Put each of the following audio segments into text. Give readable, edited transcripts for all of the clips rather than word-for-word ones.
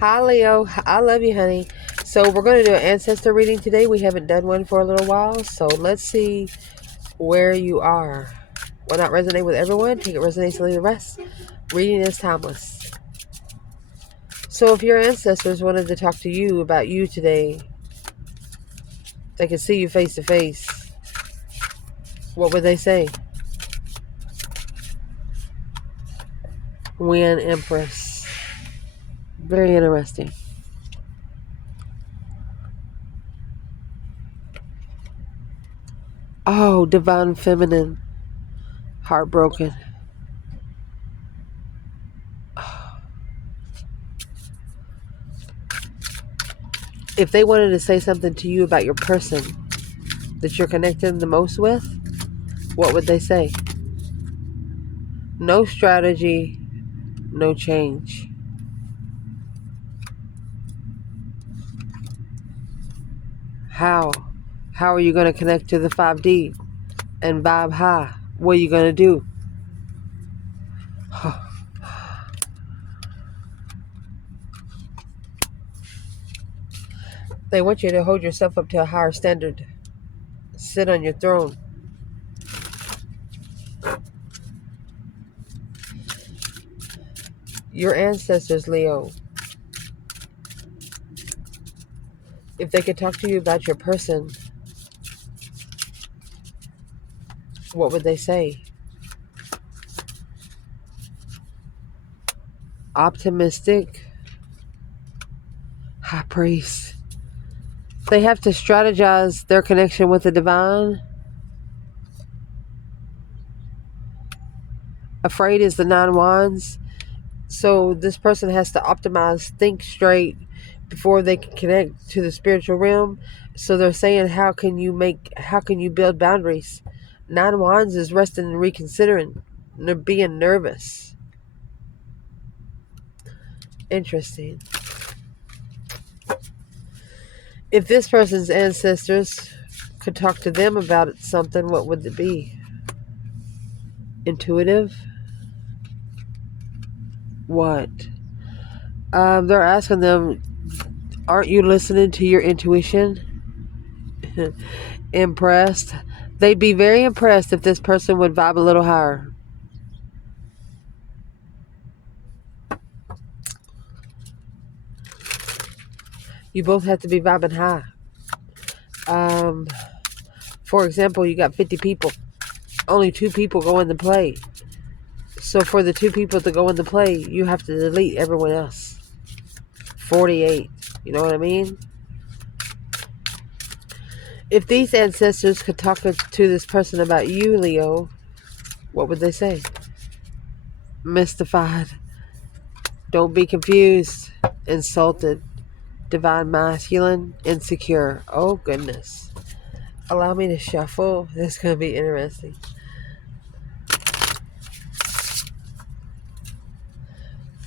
Hi, Leo. I love you, honey. So we're going to do an ancestor reading today. We haven't done one for a little while. So let's see where you are. Will not resonate with everyone. Take it resonates to leave the rest. Reading is timeless. So if your ancestors wanted to talk to you about you today, they could see you face to face, what would they say? When Empress. Very interesting. Oh, Divine Feminine. Heartbroken. If they wanted to say something to you about your person that you're connected the most with, what would they say? No strategy, no change. How? How are you going to connect to the 5D and vibe high? What are you going to do? They want you to hold yourself up to a higher standard. Sit on your throne. Your ancestors, Leo, if they could talk to you about your person, what would they say? Optimistic. High priest. They have to strategize their connection with the divine. Afraid is the 9 wands. So this person has to optimize, think straight before they can connect to the spiritual realm. So they're saying, how can you build boundaries? 9 wands is resting and reconsidering. They're being nervous. Interesting. If this person's ancestors could talk to them about something, what would it be? Intuitive? What? They're asking them, aren't you listening to your intuition? Impressed? They'd be very impressed if this person would vibe a little higher. You both have to be vibing high. For example, you got 50 people. Only 2 people go in the play. So for the 2 people to go in the play, you have to delete everyone else. 48. You know what I mean? If these ancestors could talk to this person about you, Leo, what would they say? Mystified. Don't be confused. Insulted. Divine masculine. Insecure. Oh, goodness. Allow me to shuffle. This is going to be interesting.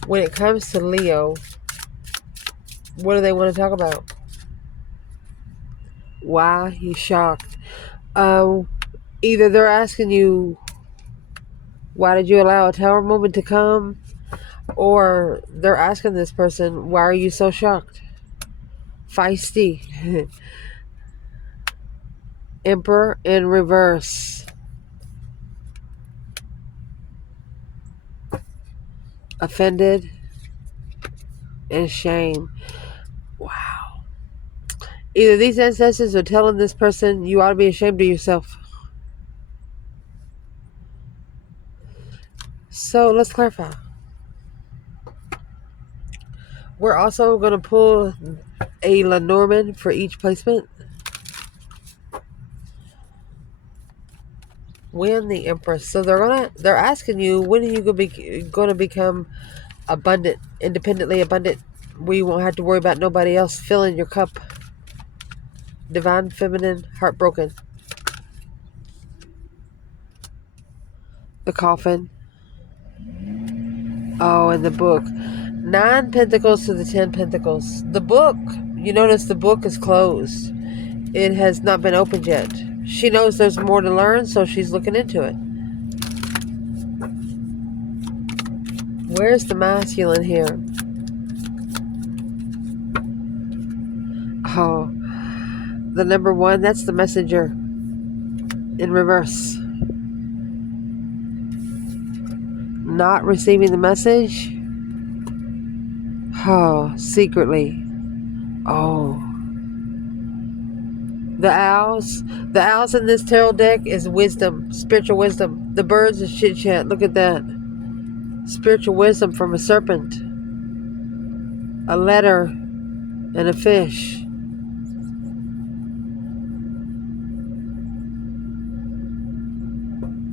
When it comes to Leo, what do they want to talk about? Why? He's shocked. Either they're asking you, why did you allow a tower moment to come? Or they're asking this person, why are you so shocked? Feisty. Emperor in reverse. Offended and shame. Wow. Either these ancestors are telling this person, you ought to be ashamed of yourself. So let's clarify. We're also going to pull a Lenormand for each placement. When the Empress. So they're asking you, when are you going to become abundant, independently abundant? We won't have to worry about nobody else filling your cup. Divine Feminine, heartbroken. The coffin. Oh, and the book. 9 pentacles to the 10 pentacles. The book, you notice the book is closed. It has not been opened yet. She knows there's more to learn, so she's looking into it. Where's the masculine here? Oh, the number 1, that's the messenger in reverse. Not receiving the message. Oh, secretly. Oh. The owls. The owls in this tarot deck is wisdom. Spiritual wisdom. The birds is chit chat. Look at that. Spiritual wisdom from a serpent. A letter. And a fish.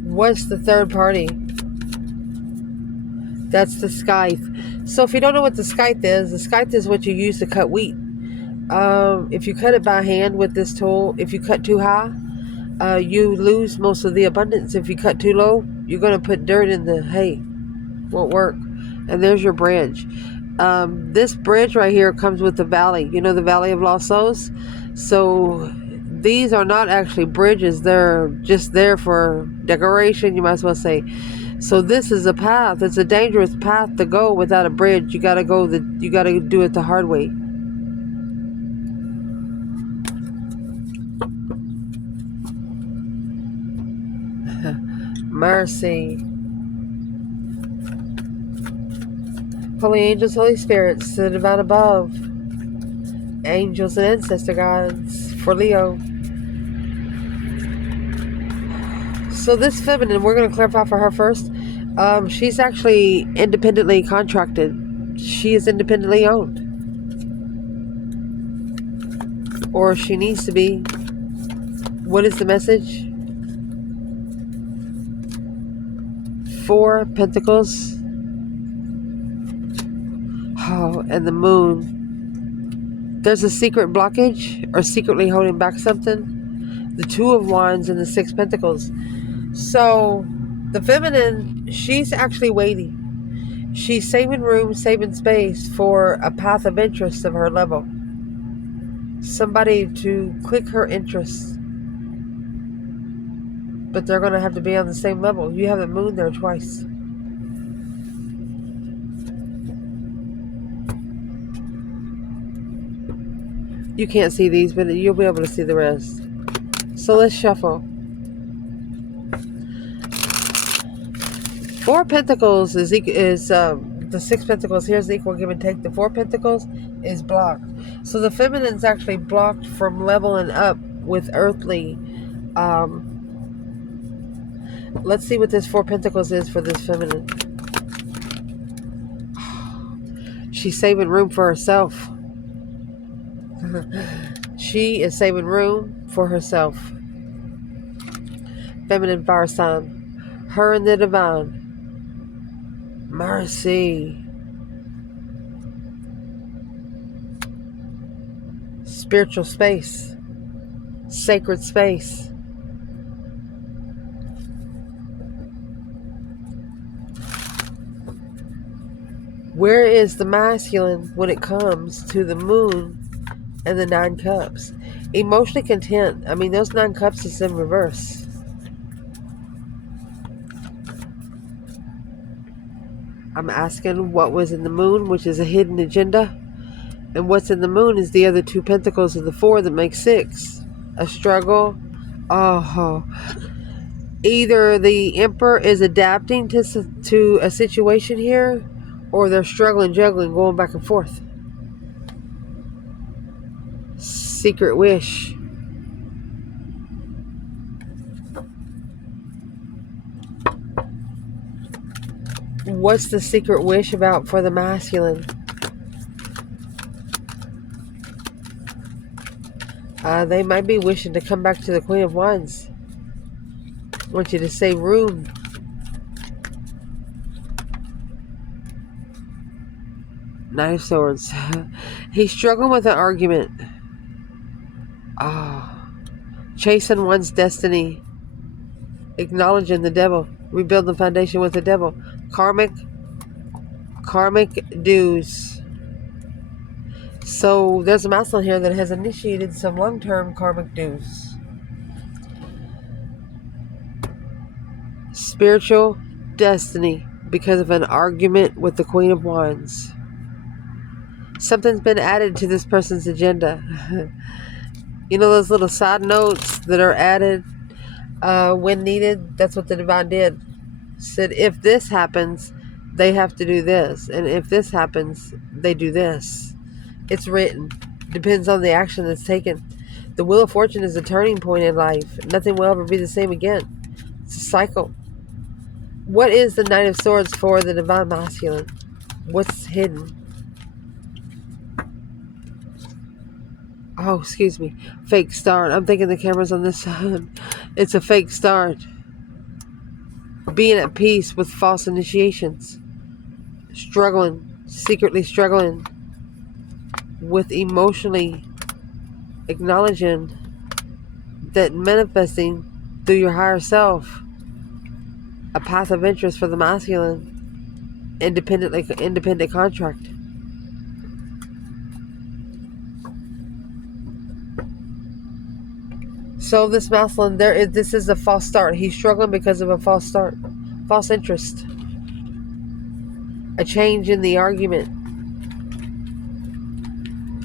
What's the third party? That's the scythe. So if you don't know what the scythe is what you use to cut wheat. If you cut it by hand with this tool, if you cut too high, you lose most of the abundance. If you cut too low, you're going to put dirt in the hay. Won't work. And there's your branch. This branch right here comes with the valley. You know, the Valley of Lost Souls? So these are not actually bridges. They're just there for decoration, you might as well say. So this is a path. It's a dangerous path to go without a bridge. You gotta do it the hard way. Mercy. Holy angels, Holy spirits, to the divine above. Angels and ancestor guides for Leo. So this feminine, we're going to clarify for her first. She's actually independently contracted. She is independently owned. Or she needs to be. What is the message? 4 Pentacles. Oh, and the moon. There's a secret blockage or secretly holding back something. The 2 of Wands and the 6 Pentacles. So the feminine, she's actually waiting. She's saving room, saving space for a path of interest of her level. Somebody to click her interest. But they're going to have to be on the same level. You have the moon there twice. You can't see these, but you'll be able to see the rest. So let's shuffle. 4 Pentacles is the 6 Pentacles. Here's the equal give and take. The 4 Pentacles is blocked. So the feminine's actually blocked from leveling up with earthly. Let's see what this 4 Pentacles is for this feminine. She's saving room for herself. She is saving room for herself. Feminine fire sign. Her and the divine. Mercy. Spiritual space. Sacred space. Where is the masculine when it comes to the moon and the 9 cups? Emotionally content. I mean, those 9 cups is in reverse. I'm asking what was in the moon, which is a hidden agenda. And what's in the moon is the other 2 Pentacles of the 4 that make 6. A struggle. Oh. Either the Emperor is adapting to a situation here, or they're struggling, juggling, going back and forth. Secret wish. What's the secret wish about for the masculine? They might be wishing to come back to the Queen of Wands. Want you to save room. Knight of Swords. He's struggling with an argument. Chasing one's destiny. Acknowledging the devil. Rebuild the foundation with the devil. Karmic dues. So there's a masculine here that has initiated some long-term karmic dues. Spiritual destiny because of an argument with the Queen of Wands. Something's been added to this person's agenda. You know those little side notes that are added when needed? That's what the divine did. Said if this happens, they have to do this. And if this happens, they do this. It's written. Depends on the action that's taken. The Wheel of Fortune is a turning point in life. Nothing will ever be the same again. It's a cycle. What is the Knight of Swords for the Divine Masculine? What's hidden? Oh, excuse me. Fake start. I'm thinking the camera's on this side. It's a fake start. Being at peace with false initiations. Struggling. Secretly struggling with emotionally acknowledging that manifesting through your higher self a path of interest for the masculine. Independent contract. So this masculine, this is a false start. He's struggling because of a false start. False interest. A change in the argument.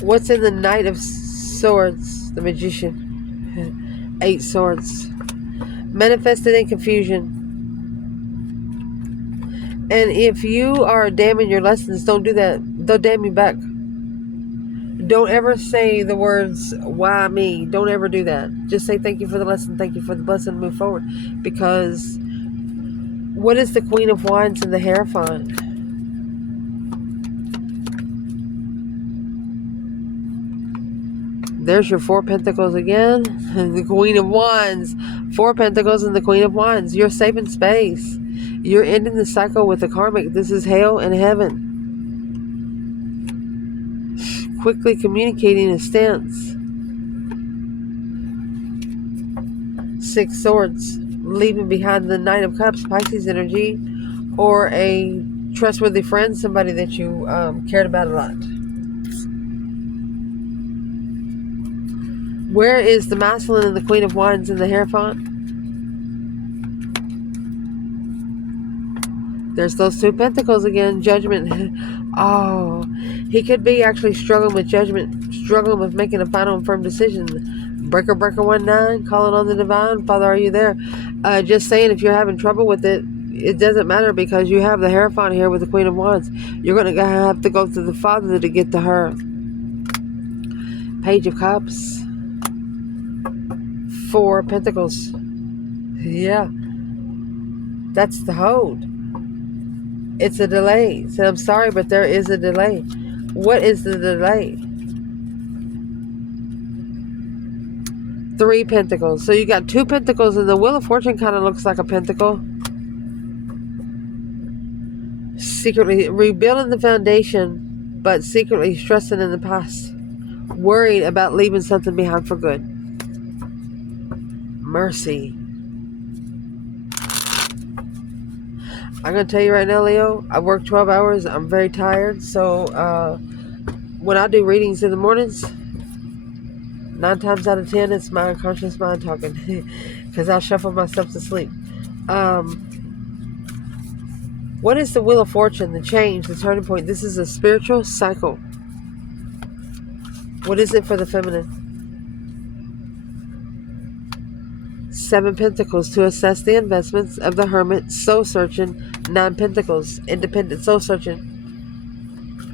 What's in the Knight of Swords? The Magician. 8 Swords. Manifested in confusion. And if you are damning your lessons, don't do that. They'll damn you back. Don't ever say the words, why me? Don't ever do that. Just say thank you for the lesson, thank you for the blessing, and move forward. Because what is the Queen of Wands and the Hierophant? There's your 4 Pentacles again. The Queen of Wands. 4 Pentacles and the Queen of Wands. You're safe in space. You're ending the cycle with the Karmic. This is hell and heaven. Quickly communicating a stance. 6 Swords. Leaving behind the Knight of Cups, Pisces energy. Or a trustworthy friend, somebody that you cared about a lot. Where is the masculine and the Queen of Wands and the Hierophant? There's those 2 Pentacles again. Judgment. Oh, he could be actually struggling with judgment. Struggling with making a final and firm decision. Breaker 19. Calling on the divine. Father, are you there? Just saying, if you're having trouble with it, it doesn't matter because you have the Hierophant here with the Queen of Wands. You're going to have to go to the Father to get to her. Page of Cups. 4 Pentacles. Yeah. That's the hold. It's a delay. So I'm sorry, but there is a delay. What is the delay? 3 Pentacles. So you got 2 Pentacles, and the Wheel of Fortune kind of looks like a pentacle. Secretly rebuilding the foundation, but secretly stressing in the past. Worried about leaving something behind for good. Mercy. I'm going to tell you right now, Leo, I work 12 hours. I'm very tired. So when I do readings in the mornings, 9 times out of 10, it's my unconscious mind talking. Because I'll shuffle myself to sleep. What is the Wheel of Fortune, the change, the turning point? This is a spiritual cycle. What is it for the feminine? 7 Pentacles, to assess the investments of the Hermit, soul searching. 9 Pentacles, independent soul searching.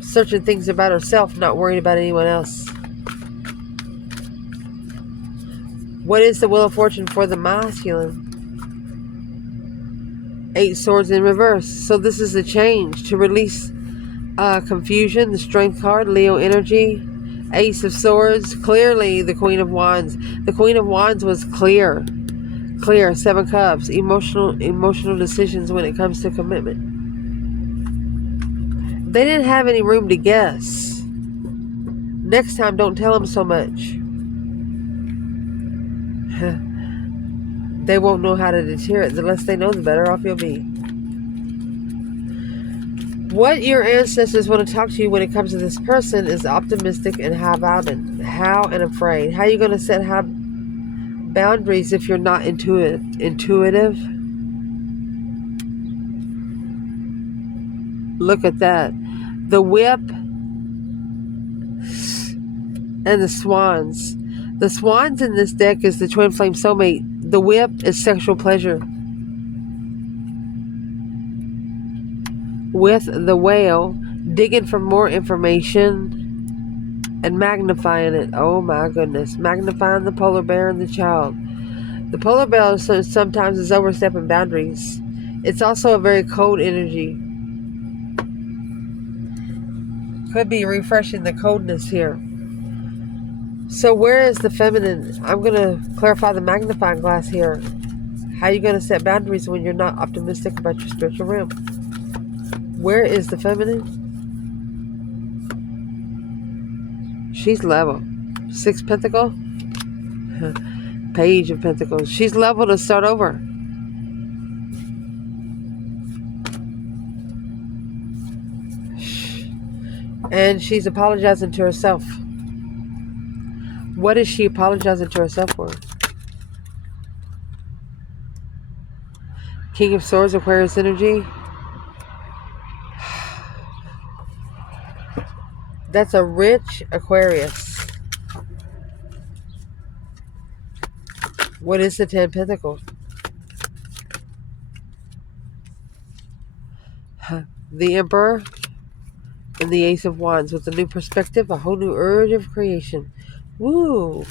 Searching things about herself, not worried about anyone else. What is the Wheel of Fortune for the masculine? 8 Swords in reverse. So this is a change to release confusion. The Strength card, Leo energy. Ace of Swords, clearly the Queen of Wands. The Queen of Wands was clear. 7 Cups, emotional decisions when it comes to commitment. They didn't have any room to guess. Next time, don't tell them so much. They won't know how to deter it. The less they know, the better off you'll be. What your ancestors want to talk to you when it comes to this person is optimistic and high-vibing. How and afraid. How are you going to set high boundaries if you're not intuitive? Look at that. The whip And the swans. The swans in this deck is the twin flame soulmate. The whip is sexual pleasure. With the whale, digging for more information and magnifying it. Oh my goodness. Magnifying the polar bear and the child. The polar bear sometimes is overstepping boundaries. It's also a very cold energy. Could be refreshing the coldness here. So where is the feminine? I'm going to clarify the magnifying glass here. How are you going to set boundaries when you're not optimistic about your spiritual realm? Where is the feminine? She's level. 6 Pentacle. Page of Pentacles. She's level to start over. And she's apologizing to herself. What is she apologizing to herself for? King of Swords, Aquarius energy. That's a rich Aquarius. What is the 10 Pentacles? The Emperor and the Ace of Wands with a new perspective, a whole new urge of creation. Woo!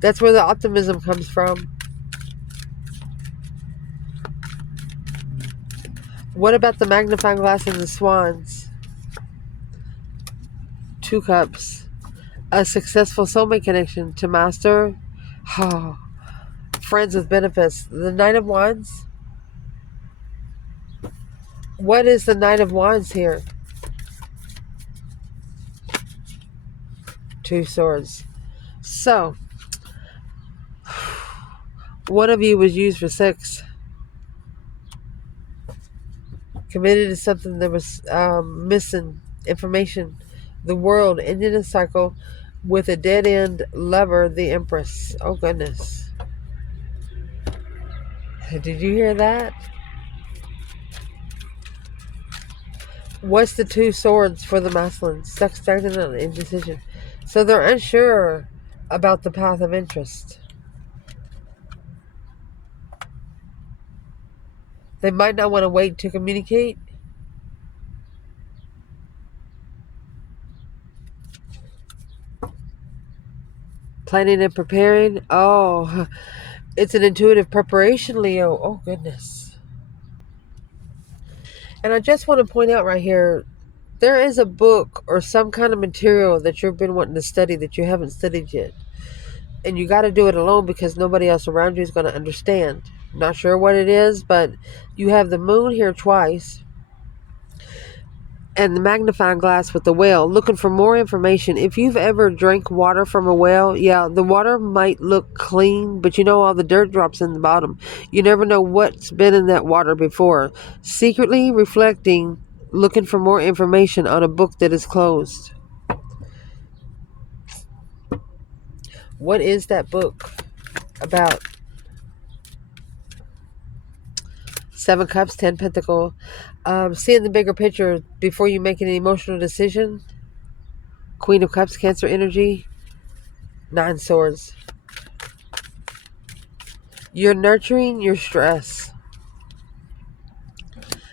That's where the optimism comes from. What about the magnifying glass and the swans? 2 Cups. A successful soulmate connection to master. Oh, friends with benefits. The Knight of Wands. What is the Knight of Wands here? 2 Swords. So, one of you was used for sex. Committed to something that was missing information. The world ended a cycle with a dead-end lover, the Empress. Oh, goodness. Did you hear that? What's the 2 Swords for the masculine? Stuck, stagnant, and indecision. So they're unsure about the path of interest. They might not want to wait to communicate. Planning and preparing. Oh, it's an intuitive preparation, Leo. Oh, goodness. And I just want to point out right here, there is a book or some kind of material that you've been wanting to study that you haven't studied yet. And you got to do it alone because nobody else around you is going to understand. Not sure what it is, but you have the moon here twice. And the magnifying glass with the whale, looking for more information. If you've ever drank water from a whale, yeah, the water might look clean, but you know all the dirt drops in the bottom. You never know what's been in that water before. Secretly reflecting, looking for more information on a book that is closed. What is that book about? 7 Cups, 10 Pentacles. Seeing the bigger picture before you make an emotional decision. Queen of Cups, Cancer energy. 9 Swords. You're nurturing your stress.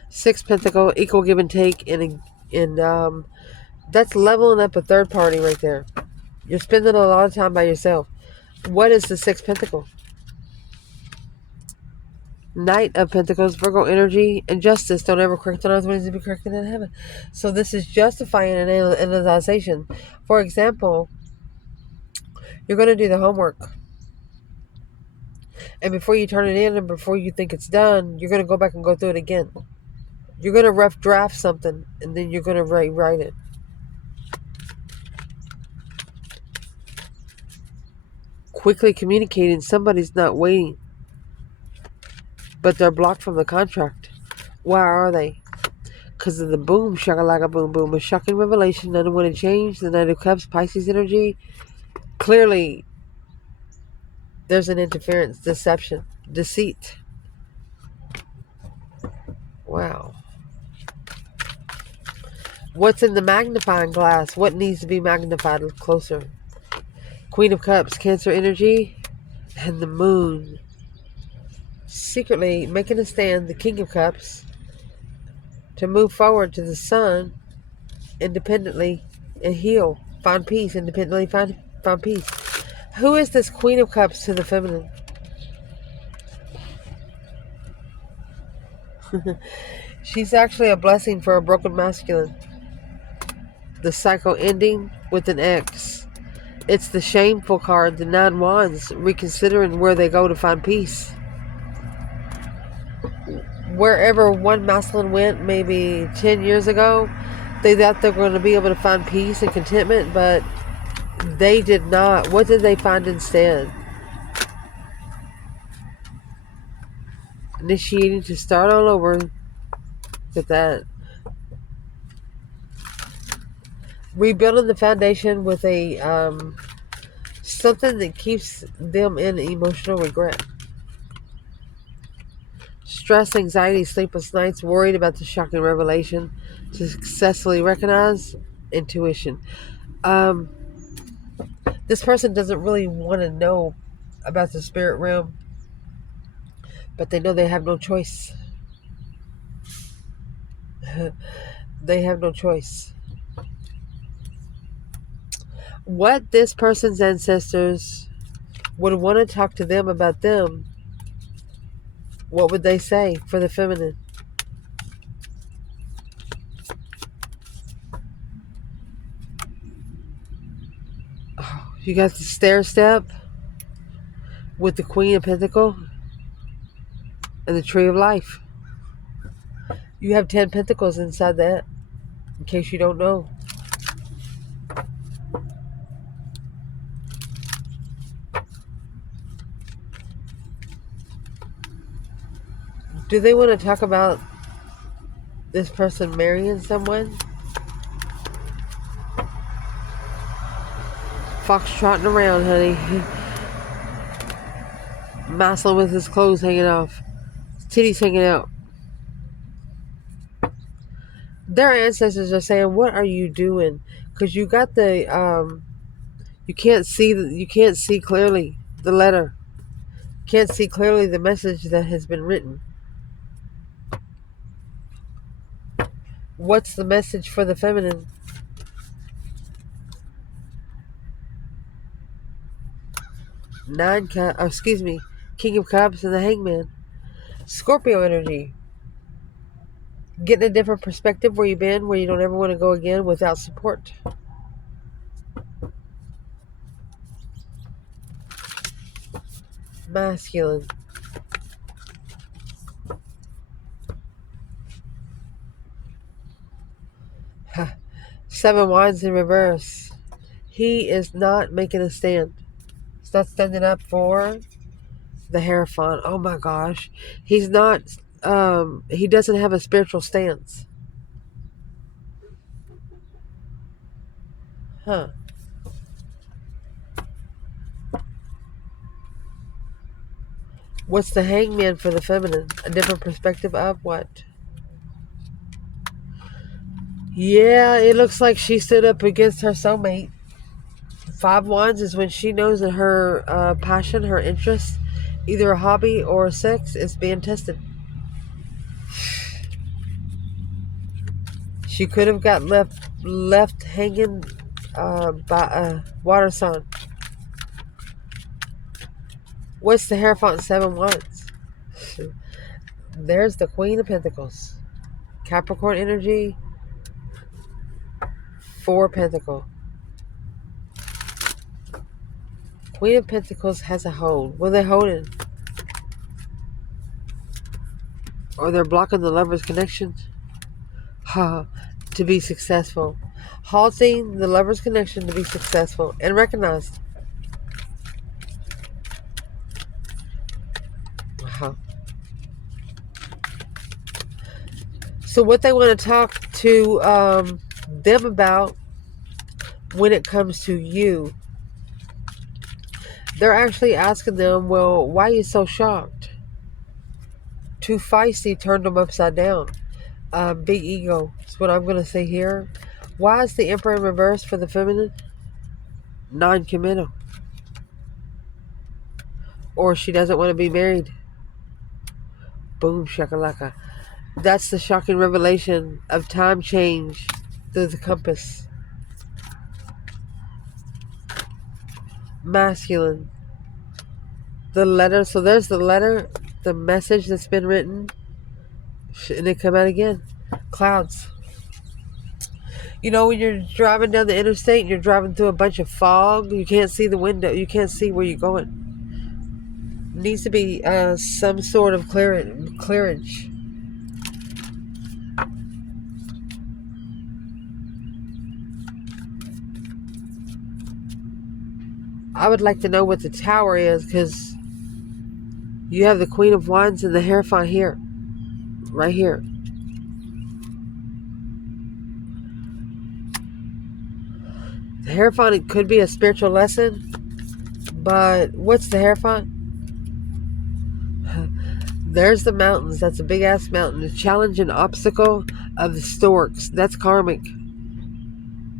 6 Pentacles, equal give and take, and that's leveling up a third party right there. You're spending a lot of time by yourself. What is the 6 Pentacles? Knight of Pentacles, Virgo energy, and justice. Don't ever correct on earth what needs to be corrected in heaven. So this is justifying an analyzation. For example, you're going to do the homework. And before you turn it in and before you think it's done, you're going to go back and go through it again. You're going to rough draft something and then you're going to rewrite it. Quickly communicating, somebody's not waiting. But they're blocked from the contract. Why are they? Because of the boom, shakalaka boom boom. A shocking revelation, unwanted change, the Knight of Cups, Pisces energy. Clearly, there's an interference, deception, deceit. Wow. What's in the magnifying glass? What needs to be magnified closer? Queen of Cups, Cancer energy, and the Moon. Secretly making a stand, the King of Cups, to move forward to the Sun independently and heal. Find peace, independently find peace. Who is this Queen of Cups to the feminine? She's actually a blessing for a broken masculine. The cycle ending with an X. It's the shameful card, the 9 Wands, reconsidering where they go to find peace. Wherever one masculine went maybe 10 years ago, they thought they were going to be able to find peace and contentment, but they did not. What did they find instead? Initiating to start all over. Look at that. Rebuilding the foundation with a something that keeps them in emotional regret. Stress, anxiety, sleepless nights, worried about the shocking revelation to successfully recognize. Intuition. This person doesn't really want to know about the spirit realm, but they know they have no choice. They have no choice. What this person's ancestors would want to talk to them about them, what would they say for the feminine? Oh, you got the stair step with the Queen of Pentacles and the Tree of Life. You have 10 pentacles inside that, in case you don't know. Do they want to talk about this person marrying someone? Fox trotting around, honey. Masculine with his clothes hanging off. His titties hanging out. Their ancestors are saying, what are you doing? Because you got the, you can't see clearly the letter. Can't see clearly the message that has been written. What's the message for the feminine? King of Cups and the Hangman. Scorpio energy. Getting a different perspective where you've been, where you don't ever want to go again without support. Masculine. Seven Wands in reverse. He is not making a stand. He's not standing up for the Hierophant. Oh my gosh. He's not, he doesn't have a spiritual stance. Huh. What's the Hangman for the feminine? A different perspective of what? Yeah, it looks like she stood up against her soulmate. 5 Wands is when she knows that her passion, her interest, either a hobby or a sex, is being tested. She could have got left hanging by a water sign. What's the Hierophant 7 Wands? There's the Queen of Pentacles. Capricorn energy. 4 Pentacle. Queen of Pentacles has a hold. What are they holding? Or they're blocking the lover's connection to be successful. Halting the lover's connection to be successful and recognized. So what they want to talk to them about when it comes to you, they're actually asking them, well, why are you so shocked? Too feisty turned them upside down. Big ego is what I'm going to say here. Why is the Emperor in reverse for the feminine? Non-committal. Or she doesn't want to be married. Boom, shakalaka. That's the shocking revelation of time change through the compass. Masculine. The letter. So there's the letter, the message that's been written. And it come out again. Clouds. You know, when you're driving down the interstate and you're driving through a bunch of fog, you can't see the window. You can't see where you're going. Needs to be some sort of clearance. I would like to know what the Tower is, because you have the Queen of Wands and the Hierophant here. Right here. The Hierophant, it could be a spiritual lesson, but what's the Hierophant? There's the mountains. That's a big ass mountain. The challenge and obstacle of the storks. That's karmic.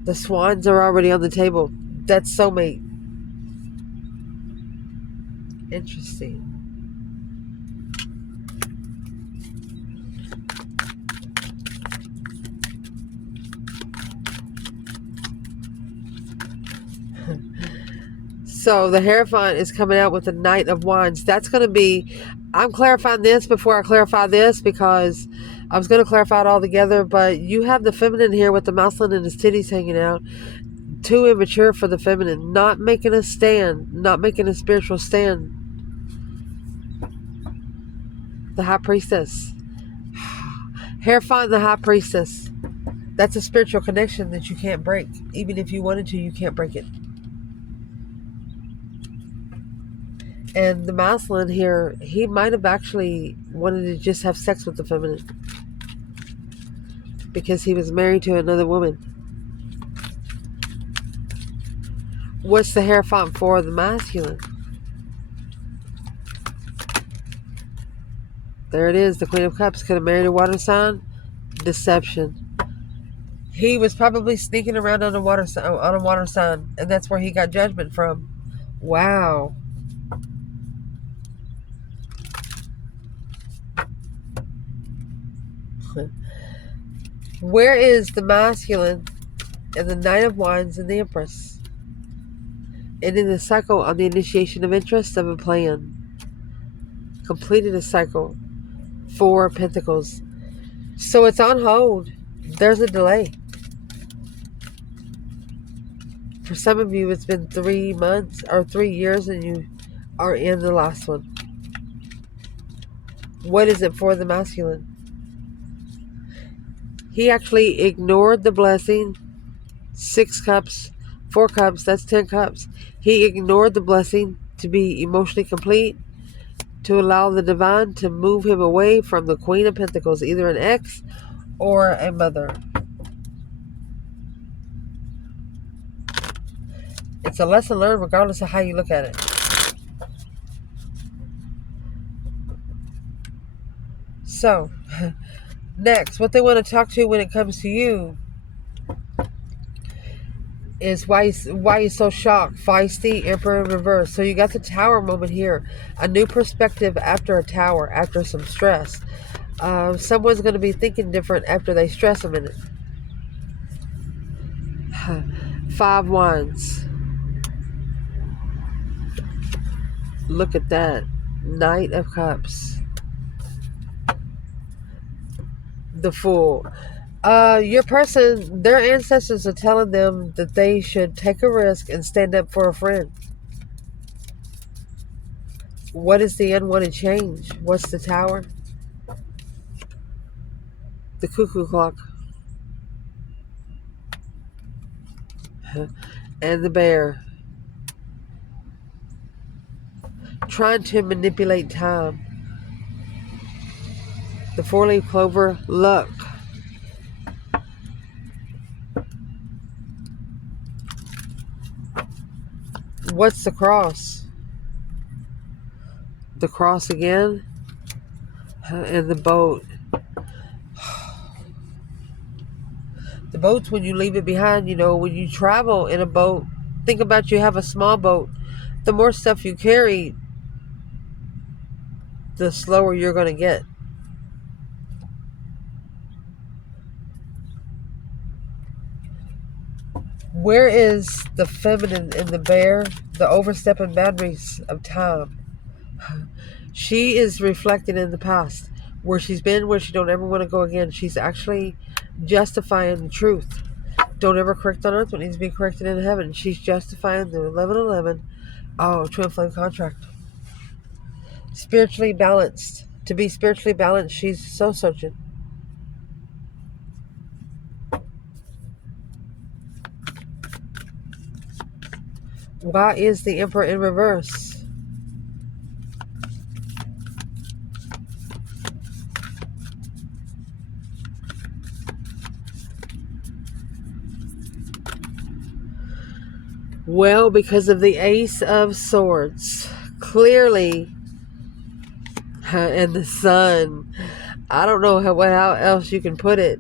The swans are already on the table. That's soulmate. Interesting. So the Hierophant is coming out with the Knight of Wands. That's going to be... I'm clarifying this before I clarify this, because I was going to clarify it all together, but you have the feminine here with the mousseline and his titties hanging out. Too immature for the feminine. Not making a stand. Not making a spiritual stand. The High Priestess. Hierophant and the High Priestess. That's a spiritual connection that you can't break. Even if you wanted to, you can't break it. And the masculine here, he might have actually wanted to just have sex with the feminine, because he was married to another woman. What's the Hierophant for the masculine? There it is, the Queen of Cups. Could have married a water sign. Deception. He was probably sneaking around on a water sign, and that's where he got judgment from. Wow. Where is the masculine and the Knight of Wands and the Empress? Ending the cycle on the initiation of interest of a plan. Completed a cycle. 4 of Pentacles. So it's on hold. There's a delay. For some of you, it's been 3 months or 3 years, and you are in the last one. What is it for the masculine? He actually ignored the blessing. 6 cups, 4 cups, that's 10 cups. He ignored the blessing to be emotionally complete, to allow the divine to move him away from the Queen of Pentacles, either an ex or a mother. It's a lesson learned regardless of how you look at it. So, next, what they want to talk to when it comes to you is why you so shocked. Feisty, Emperor in reverse. So you got the Tower moment here. A new perspective after a Tower, after some stress. Someone's going to be thinking different after they stress a minute. 5 Wands. Look at that. Knight of Cups. The Fool. Your person, their ancestors are telling them that they should take a risk and stand up for a friend. What is the unwanted change? What's the Tower? The cuckoo clock. And the Bear. Trying to manipulate time. The 4-leaf clover. Luck. What's the Cross? The Cross again. And the Boat. boats, when you leave it behind, you know, when you travel in a boat, think about you have a small boat. The more stuff you carry, the slower you're going to get. Where is the feminine in the bear, the overstepping boundaries of time? She is reflecting in the past, where she's been, where she don't ever want to go again. She's actually justifying the truth. Don't ever correct on earth what needs to be corrected in heaven. She's justifying the 1111. Oh, twin flame contract. Spiritually balanced. To be spiritually balanced, she's so searching. Why is the Emperor in reverse? Well, because of the Ace of Swords. Clearly, and the Sun. I don't know how else you can put it.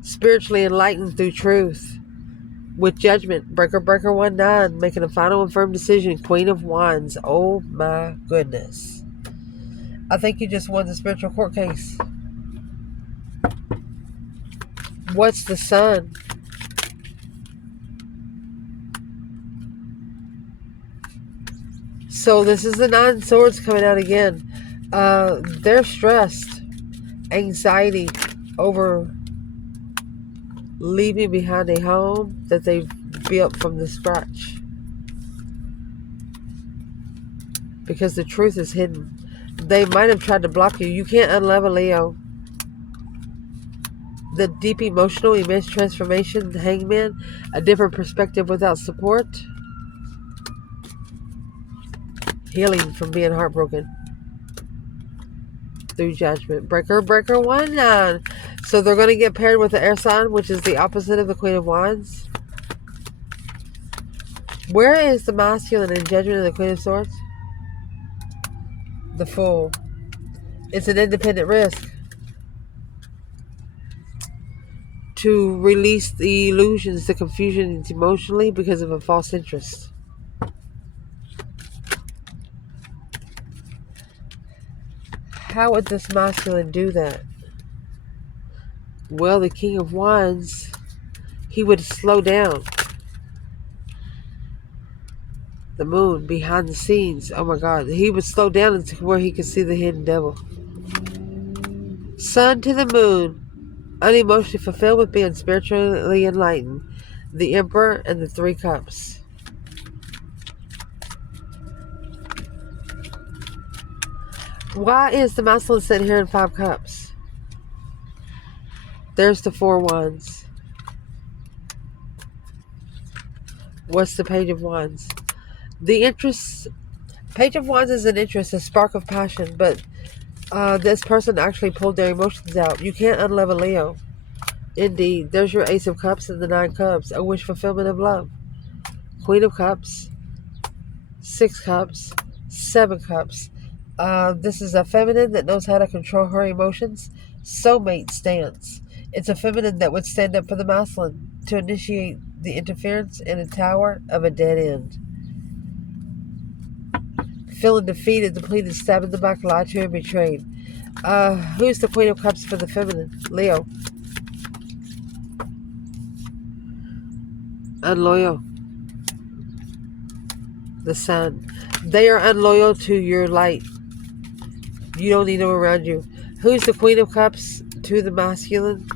Spiritually enlightened through truth. With judgment. Breaker 1-9. Making a final and firm decision. Queen of Wands. Oh my goodness. I think you just won the spiritual court case. What's the Sun? So this is the 9 Swords coming out again. They're stressed. Anxiety over leaving behind a home that they've built from the scratch. Because the truth is hidden. They might have tried to block you. You can't unlevel Leo. The deep emotional, immense transformation, the Hangman, a different perspective without support. Healing from being heartbroken. Through judgment. Breaker 1-9. So they're going to get paired with the air sign, which is the opposite of the Queen of Wands. Where is the masculine in judgment of the Queen of Swords? The Fool. It's an independent risk. To release the illusions, the confusions emotionally because of a false interest. How would this masculine do that? Well, the King of Wands, he would slow down. The Moon, behind the scenes. Oh my God. He would slow down to where he could see the hidden devil. Sun to the Moon. Unemotionally fulfilled with being spiritually enlightened. The Emperor and the 3 Cups. Why is the masculine sitting here in 5 Cups? There's the 4 Wands. What's the Page of Wands? The interest... Page of Wands is an interest, a spark of passion, but this person actually pulled their emotions out. You can't unlevel Leo. Indeed. There's your Ace of Cups and the 9 Cups. A wish fulfillment of love. Queen of Cups. 6 Cups. 7 Cups. This is a feminine that knows how to control her emotions. Soulmate stance. It's a feminine that would stand up for the masculine to initiate the interference in a tower of a dead end. Feeling defeated, depleted, stabbed in the back, lied to, and betrayed. Who's the Queen of Cups for the feminine? Leo. Unloyal. The Sun. They are unloyal to your light. You don't need them around you. Who's the Queen of Cups to the masculine?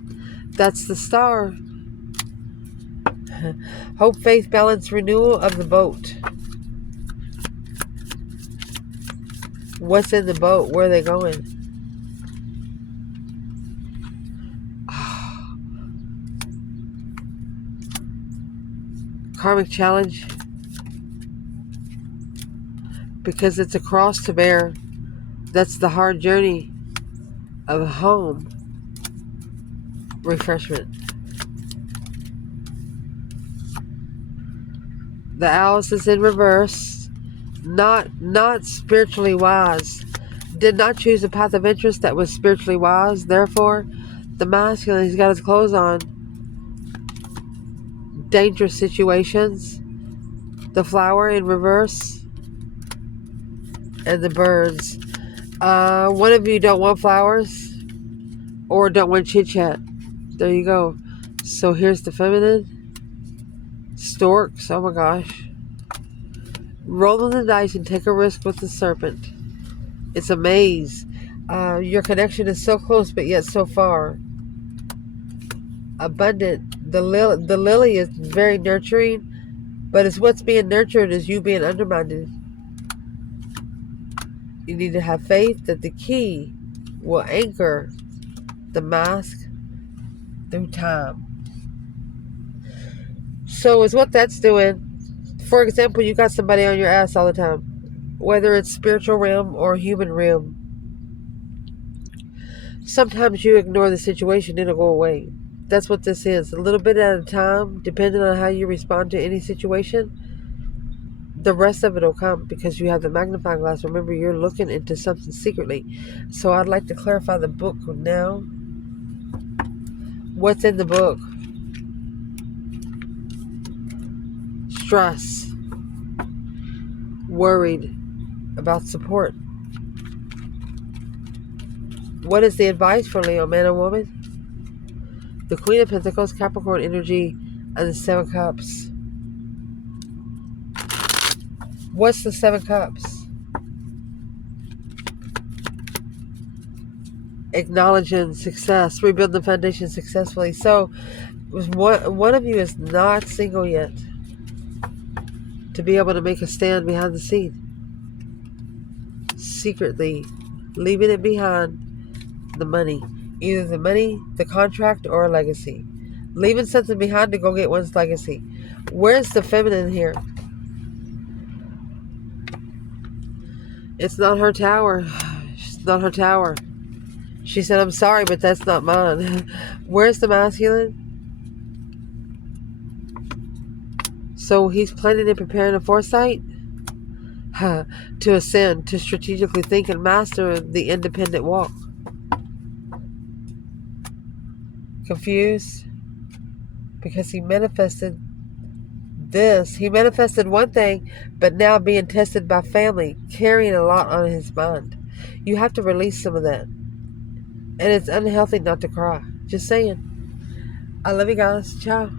That's the Star. Hope, faith, balance, renewal of the boat. What's in the boat? Where are they going? Karmic challenge. Because it's a cross to bear. That's the hard journey of home. Refreshment. The Alice is in reverse. Not spiritually wise. Did not choose a path of interest that was spiritually wise. Therefore, the masculine, he's got his clothes on. dangerous situations, the flower in reverse, and the birds. One of you don't want flowers or don't want chit chat. There you go. So here's the feminine. Storks. Oh my gosh. Roll the dice and take a risk with the serpent. It's a maze. Your connection is so close but yet so far. Abundant. The lily is very nurturing, but it's what's being nurtured is you being undermined. You need to have faith that the key will anchor the mask through time. So is what that's doing. For example, you got somebody on your ass all the time, whether it's spiritual realm or human realm. Sometimes you ignore the situation, it'll go away. That's what this is. A little bit at a time, depending on how you respond to any situation, the rest of it will come because you have the magnifying glass. Remember, you're looking into something secretly. So I'd like to clarify the book now. What's in the book? Stress. Worried about support. What is the advice for Leo, man or woman? The Queen of Pentacles, Capricorn energy, and the Seven Cups. What's the Seven Cups? Acknowledging success, rebuild the foundation successfully. So one of you is not single yet to be able to make a stand behind the scene. Secretly leaving it behind, the money. Either the money, the contract, or a legacy. Leaving something behind to go get one's legacy. Where's the feminine here? It's not her tower. It's not her tower. She said, I'm sorry, but that's not mine. Where's the masculine? So he's planning and preparing a foresight to ascend, to strategically think and master the independent walk. Confused? Because he manifested this. He manifested one thing, but now being tested by family, carrying a lot on his mind. You have to release some of that. And it's unhealthy not to cry. Just saying. I love you guys. Ciao.